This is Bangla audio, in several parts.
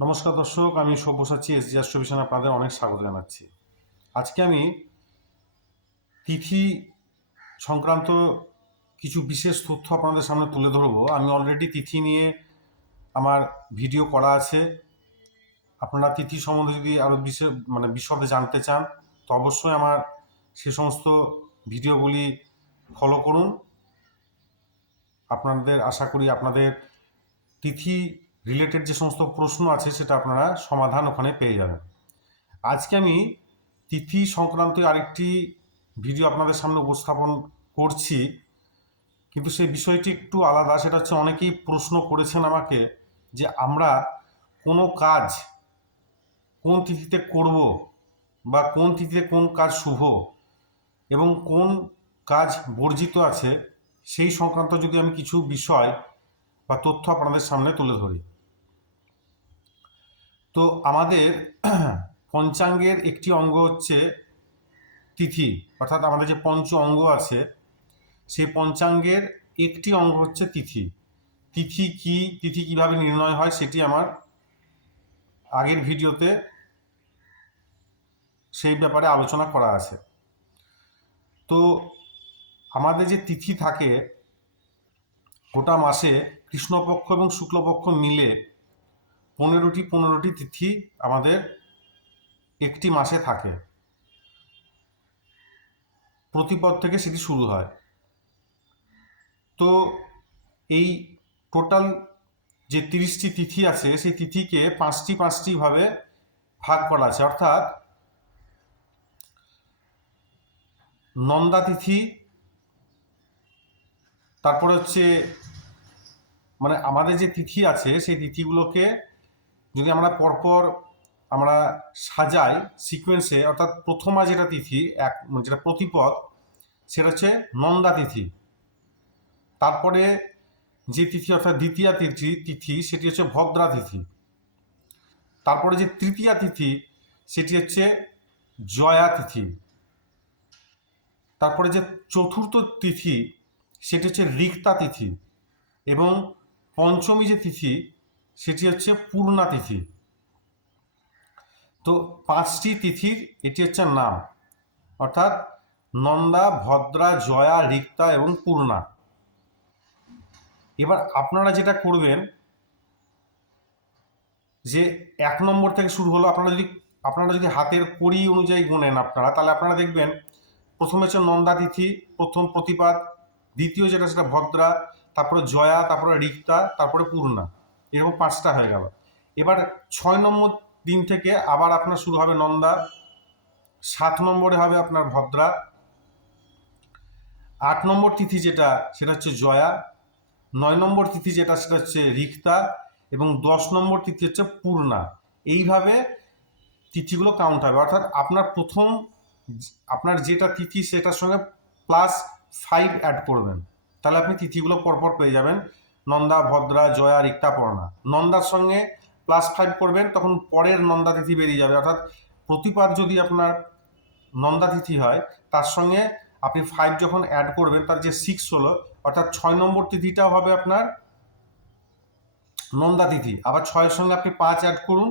নমস্কার দর্শক, আমি সব্যসাচী এসজি অ্যাস্ট্রোভিশন আপনাদের অনেক স্বাগত জানাচ্ছি। আজকে আমি তিথি সংক্রান্ত কিছু বিশেষ তথ্য আপনাদের সামনে তুলে ধরবো। আমি অলরেডি তিথি নিয়ে আমার ভিডিও করা আছে। আপনারা তিথি সম্বন্ধে যদি আরও বিশদে জানতে চান তো অবশ্যই আমার সে সমস্ত ভিডিওগুলি ফলো করুন। আপনাদের আশা করি আপনাদের তিথি রিলেটেড যে সমস্ত প্রশ্ন আছে সেটা আপনারা সমাধান ওখানে পেয়ে যাবেন। আজকে আমি তিথি সংক্রান্ত আরেকটি ভিডিও আপনাদের সামনে উপস্থাপন করছি, কিন্তু সেই বিষয়টি একটু আলাদা। সেটা হচ্ছে, অনেকেই প্রশ্ন করেছেন আমাকে যে আমরা কোনো কাজ কোন তিথিতে করব বা কোন তিথিতে কোন কাজ শুভ এবং কোন কাজ বর্জিত আছে, সেই সংক্রান্ত যদি আমি কিছু বিষয় বা তথ্য আপনাদের সামনে তুলে ধরি। তো আমাদের পঞ্চাঙ্গের একটি অঙ্গ হচ্ছে তিথি, অর্থাৎ আমাদের যে পঞ্চ অঙ্গ আছে সেই পঞ্চাঙ্গের একটি অঙ্গ হচ্ছে তিথি। তিথি কি, তিথি কিভাবে নির্ণয় হয় সেটি আমার আগের ভিডিওতে সেই ব্যাপারে আলোচনা করা আছে। তো আমাদের যে তিথি থাকে গোটা মাসে, কৃষ্ণপক্ষ এবং শুক্লপক্ষ মিলে 15টি তিথি আমাদের একটি মাসে থাকে। প্রতিপদ থেকে সেটি শুরু হয়। তো এই টোটাল যে 30টি তিথি আছে সেই তিথিকে পাঁচটি ভাবে ভাগ করা আছে, অর্থাৎ নন্দা তিথি, তারপরে হচ্ছে আমাদের যে তিথি আছে সেই তিথিগুলোকে যদি আমরা পরপর আমরা সাজাই সিকোয়েন্সে, অর্থাৎ প্রথমা যেটা তিথি যেটা প্রতিপদ সেটা হচ্ছে নন্দা তিথি। তারপরে যে তিথি অর্থাৎ দ্বিতীয়া তিথি সেটি হচ্ছে ভদ্রা তিথি। তারপরে যে তৃতীয়া তিথি সেটি হচ্ছে জয়া তিথি। তারপরে যে চতুর্থ তিথি সেটি হচ্ছে রিক্তা তিথি, এবং পঞ্চমী যে তিথি সেটি হচ্ছে পূর্ণা তিথি। তো 5টি তিথির এটি হচ্ছে নাম, অর্থাৎ নন্দা, ভদ্রা, জয়া, রিক্তা এবং পূর্ণা। এবার আপনারা যেটা করবেন যে 1 নম্বর থেকে শুরু হলো, আপনারা যদি হাতের কড়ি অনুযায়ী গুনেন আপনারা, তাহলে আপনারা দেখবেন প্রথমে হচ্ছে নন্দা তিথি, প্রথম প্রতিপাদ, দ্বিতীয় যেটা সেটা ভদ্রা, তারপরে জয়া, তারপরে রিক্তা, তারপরে পূর্ণা, এরকম 5টা হয়ে গেল। এবার 6 নম্বর দিন থেকে আবার আপনার শুরু হবে নন্দা, 7 নম্বরে হবে আপনার ভদ্রা, 8 নম্বর তিথি যেটা সেটা হচ্ছে জয়া, 9 নম্বর তিথি যেটা সেটা হচ্ছে রিক্তা, এবং 10 নম্বর তিথি হচ্ছে পূর্ণা। এইভাবে তিথিগুলো কাউন্ট হবে, অর্থাৎ আপনার যেটা তিথি সেটার সঙ্গে +5 অ্যাড করবেন, তাহলে আপনি তিথিগুলো পরপর পেয়ে যাবেন: নন্দা, ভদ্রা, জয়া, রিক্তা, পূর্ণা। নন্দার সঙ্গে +5 করবেন, তখন পরের নন্দা তিথি বেরিয়ে যাবে, অর্থাৎ প্রতিপাদ যদি আপনার নন্দা তিথি হয় তার সঙ্গে আপনি 5 যখন অ্যাড করবেন তার যে 6 হলো, অর্থাৎ 6 নম্বর তিথিটাও হবে আপনার নন্দা তিথি। আবার 6-এর সঙ্গে আপনি 5 অ্যাড করুন,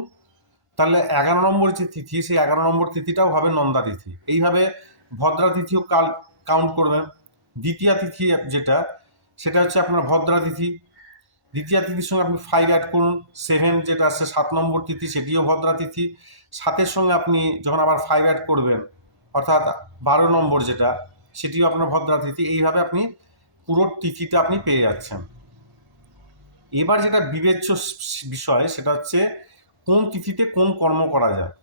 তাহলে 11 নম্বর যে তিথি সেই 11 নম্বর তিথিটাও হবে নন্দা তিথি। এইভাবে ভদ্রা তিথিও কাউন্ট করবেন। দ্বিতীয়া তিথি যেটা সেটা হচ্ছে আপনার ভদ্রা তিথি, দ্বিতীয় তিথির সঙ্গে আপনি 5 অ্যাড করুন। 7 যেটা আছে 7 নম্বর তিথি, সেটিও ভদ্রা তিথি। 7-এর সঙ্গে আপনি যখন আবার 5 অ্যাড করবেন, অর্থাৎ 12 নম্বর যেটা সেটিও আপনার ভদ্রা তিথি। এইভাবে আপনি পুরো তিথিটা আপনি পেয়ে যাচ্ছেন। এবার যেটা বিবেচ্য বিষয় সেটা হচ্ছে কোন তিথিতে কোন কর্ম করা যায়।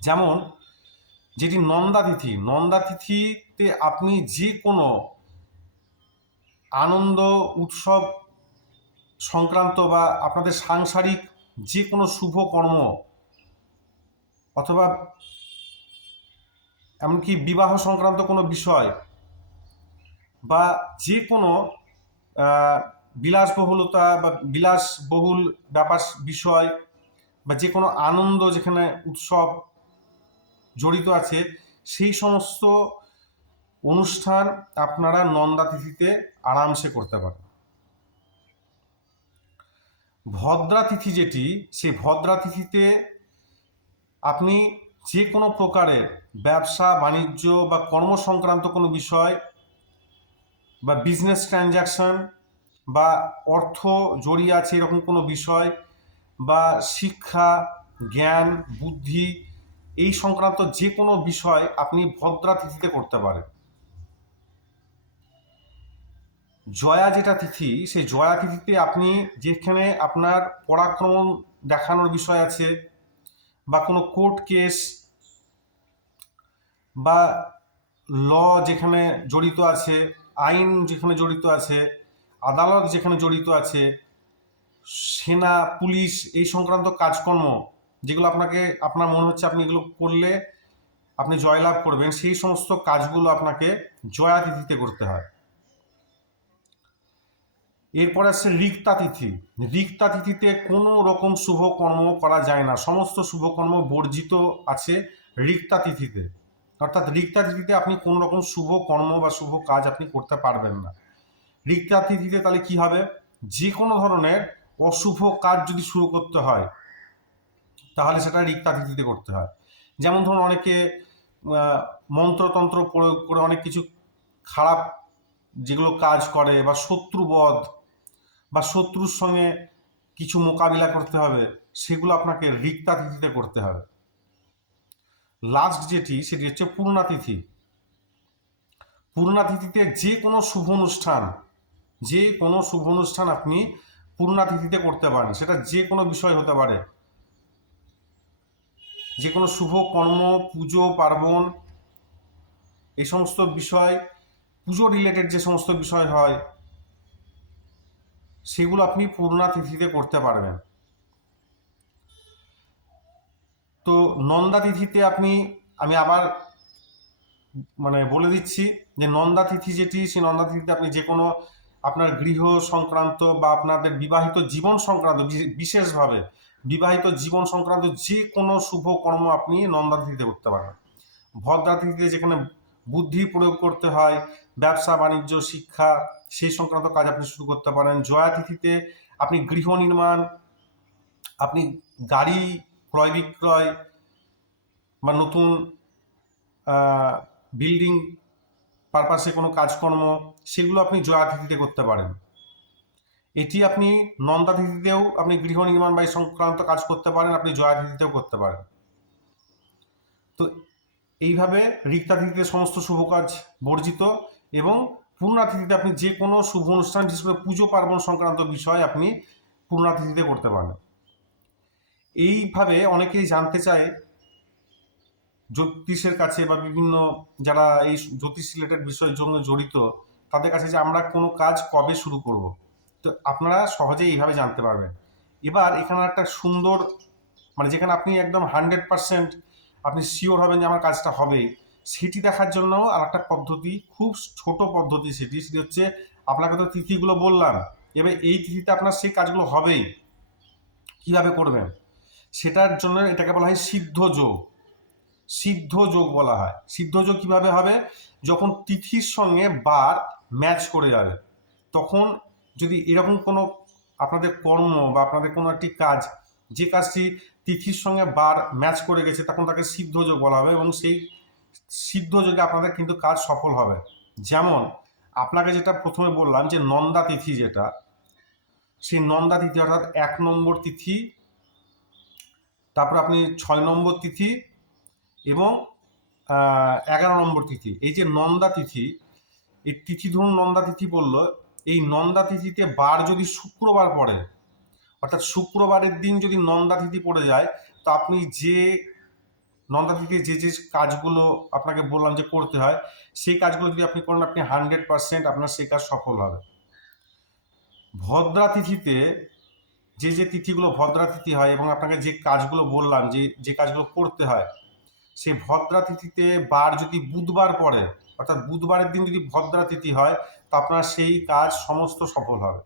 যেমন যেটি নন্দা তিথি, নন্দা তিথিতে আপনি যে কোনো আনন্দ উৎসব সংক্রান্ত বা আপনাদের সাংসারিক যে কোনো শুভ কর্ম, অথবা এমনকি বিবাহ সংক্রান্ত কোনো বিষয়, বা যে কোনো বিলাসবহুলতা বা বিলাসবহুল ব্যাপার বিষয়, বা যে কোনো আনন্দ যেখানে উৎসব জড়িত আছে, সেই সমস্ত অনুষ্ঠান আপনারা নন্দা তিথিতে আরামসে করতে পারেন। ভদ্রা তিথি যেটি, সেই ভদ্রা তিথিতে আপনি যে কোনো প্রকারের ব্যবসা বাণিজ্য বা কর্ম সংক্রান্ত কোনো বিষয় বা বিজনেস ট্রানজ্যাকশন বা অর্থ জড়িয়ে আছে এরকম কোনো বিষয় বা শিক্ষা, জ্ঞান, বুদ্ধি এই সংক্রান্ত যে কোনো বিষয় আপনি ভদ্রা তিথিতে করতে পারেন। জয়া যেটা তিথি, সেই জয়া তিথিতে আপনি যেখানে আপনার পরাক্রম দেখানোর বিষয় আছে বা কোনো কোর্ট কেস বা ল যেখানে জড়িত আছে, আইন যেখানে জড়িত আছে, আদালত যেখানে জড়িত আছে, সেনা পুলিশ এই সংক্রান্ত কাজকর্ম যেগুলো আপনার মনে হচ্ছে আপনি এগুলো করলে আপনি জয়লাভ করবেন, সেই সমস্ত কাজগুলো আপনাকে জয়া তিথিতে করতে হয়। এরপর আসছে রিক্তা তিথি। রিক্তা তিথিতে কোনো রকম শুভ কর্ম করা যায় না, সমস্ত শুভকর্ম বর্জিত আছে রিক্তা তিথিতে। অর্থাৎ রিক্তা তিথিতে আপনি কোনো রকম শুভ কর্ম বা শুভ কাজ আপনি করতে পারবেন না। রিক্তা তিথিতে তাহলে কি হবে, যে কোনো ধরনের অশুভ কাজ যদি শুরু করতে হয় তাহলে সেটা রিক্তা তিথিতে করতে হয়। যেমন ধরুন অনেকে মন্ত্রতন্ত্র প্রয়োগ করে অনেক কিছু খারাপ যেগুলো কাজ করে বা শত্রুবধ বা শত্রুর সঙ্গে কিছু মোকাবিলা করতে হবে, সেগুলো আপনাকে রিক্তা তিথিতে করতে হবে। লাস্ট যেটি সেটি হচ্ছে পূর্ণা তিথি। পূর্ণা তিথিতে যে কোনো শুভ অনুষ্ঠান আপনি পূর্ণা তিথিতে করতে পারেন, সেটা যে কোনো বিষয় হতে পারে, যে কোনো শুভ কর্ম, পুজো পার্বণ, এই সমস্ত বিষয়, পুজো রিলেটেড যে সমস্ত বিষয় হয় সেগুলো আপনি পূর্ণা তিথিতে করতে পারবেন। তো নন্দা তিথিতে আমি আবার বলে দিচ্ছি যে নন্দা তিথি যেটি, সেই নন্দা তিথিতে আপনি যে কোনো আপনার গৃহ সংক্রান্ত বা আপনাদের বিবাহিত জীবন সংক্রান্ত, বিশেষভাবে বিবাহিত জীবন সংক্রান্ত যে কোনো শুভ কর্ম আপনি নন্দা তিথিতে করতে পারেন। ভদ্রা তিথিতে যেখানে বুদ্ধি প্রয়োগ করতে হয়, ব্যবসা বাণিজ্য শিক্ষা সেই সংক্রান্ত কাজ আপনি শুরু করতে পারেন। জয়া তিথিতে আপনি গৃহ নির্মাণ, আপনি গাড়ি ক্রয় বিক্রয় বা নতুন বিল্ডিং পারপাসে কোনো কাজকর্ম, সেগুলো আপনি জয়া তিথিতে করতে পারেন। এটি আপনি নন্দা তিথিতেও আপনি গৃহ নির্মাণ বা এই সংক্রান্ত কাজ করতে পারেন, আপনি জয়া তিথিতেও করতে পারেন। তো এইভাবে রিক্তা তিথিতে সমস্ত শুভ কাজ বর্জিত এবং পূর্ণা তিথিতে আপনি যে কোনো শুভ অনুষ্ঠান, বিশেষ করে পুজো পার্বণ সংক্রান্ত বিষয় আপনি পূর্ণা তিথিতে করতে পারেন। এইভাবে অনেকেই জানতে চায় জ্যোতিষের কাছে বা বিভিন্ন যারা এই জ্যোতিষ রিলেটেড বিষয়ের জন্য জড়িত তাদের কাছে যে আমরা কোনো কাজ কবে শুরু করব। তো আপনারা সহজেই এইভাবে জানতে পারবেন। এবার এখানে একটা সুন্দর যেখানে আপনি একদম 100% আপনি শিওর হবেন যে আমার কাজটা হবে, সেটি দেখার জন্য আর একটা পদ্ধতি, খুব ছোট পদ্ধতি, সেটি হচ্ছে আপনাকে তো তিথিগুলো বললাম, এবার এই তিথিতে আপনার সেই কাজগুলো হবেই। কিভাবে করবেন সেটার জন্য এটাকে বলা হয় সিদ্ধ যোগ। সিদ্ধ যোগ বলা হয়। সিদ্ধ যোগ কিভাবে হবে, যখন তিথির সঙ্গে বার ম্যাচ করে যাবে, তখন যদি এরকম কোনো আপনাদের কর্ম বা আপনাদের কোনো একটি কাজ, যে কাজটি তিথির সঙ্গে বার ম্যাচ করে গেছে, তখন তাকে সিদ্ধ যোগ বলা হবে এবং সেই সিদ্ধ যোগে আপনাদের কিন্তু কাজ সফল হবে। যেমন আপনাকে যেটা প্রথমে বললাম যে নন্দা তিথি, যেটা সেই নন্দা তিথি অর্থাৎ 1 নম্বর তিথি, তারপর আপনি 6 নম্বর তিথি এবং 11 নম্বর তিথি, এই যে নন্দা তিথি, এই তিথি ধরুন নন্দা তিথি বললো, এই নন্দা তিথিতে বার যদি শুক্রবার পড়ে, অর্থাৎ শুক্রবারের দিন যদি নন্দা তিথি পড়ে যায়, তো আপনি যে নন্দা তিথিতে যে কাজগুলো আপনাকে বললাম যে করতে হয়, সেই কাজগুলো যদি আপনি করেন, আপনি 100% আপনার সেই কাজ সফল হবে। ভদ্রা তিথিতে যে তিথিগুলো ভদ্রা তিথি হয় এবং আপনাকে যে কাজগুলো বললাম যে কাজগুলো করতে হয়, সেই ভদ্রা তিথিতে বার যদি বুধবার পড়ে, অর্থাৎ বুধবারের দিন যদি ভদ্রা তিথি হয়, তো আপনার সেই কাজ সমস্ত সফল হবে।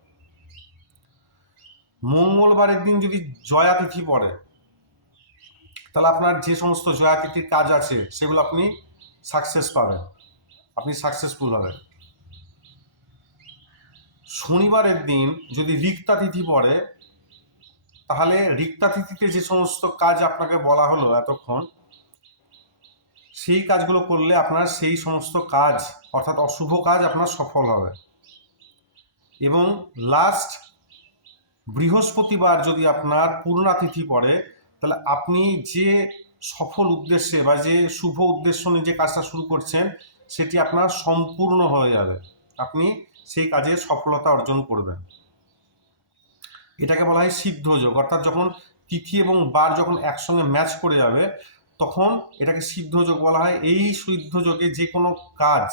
মঙ্গলবারের দিন যদি জয়া তিথি পড়ে, তাহলে আপনার যে সমস্ত জয়া তিথির কাজ আছে সেগুলো আপনি সাকসেস পাবেন, আপনি সাকসেসফুল হবেন। শনিবারের দিন যদি রিক্তা তিথি পড়ে, তাহলে রিক্তা তিথিতে যে সমস্ত কাজ আপনাকে বলা হলো এতক্ষণ, সেই কাজগুলো করলে আপনার সেই সমস্ত কাজ অর্থাৎ অশুভ কাজ আপনার সফল হবে। এবং লাস্ট বৃহস্পতিবার যদি আপনার পূর্ণা তিথি পড়ে, তাহলে আপনি যে সফল উদ্দেশ্যে বা যে শুভ উদ্দেশ্য নিয়ে যে কাজটা শুরু করছেন সেটি আপনার সম্পূর্ণ হয়ে যাবে, আপনি সেই কাজে সফলতা অর্জন করবেন। এটাকে বলা হয় সিদ্ধ যোগ, অর্থাৎ যখন তিথি এবং বার যখন একসঙ্গে ম্যাচ করে যাবে তখন এটাকে সিদ্ধ যোগ বলা হয়। এই সিদ্ধ যোগে যে কোনো কাজ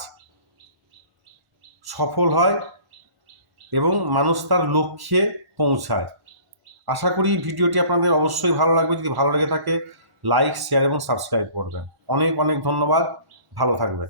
সফল হয় এবং মানুষ তার লক্ষ্যে পৌঁছায়। আশা করি ভিডিওটি আপনাদের অবশ্যই ভালো লাগবে। যদি ভালো লেগে থাকে লাইক, শেয়ার এবং সাবস্ক্রাইব করবেন। অনেক অনেক ধন্যবাদ, ভালো থাকবেন।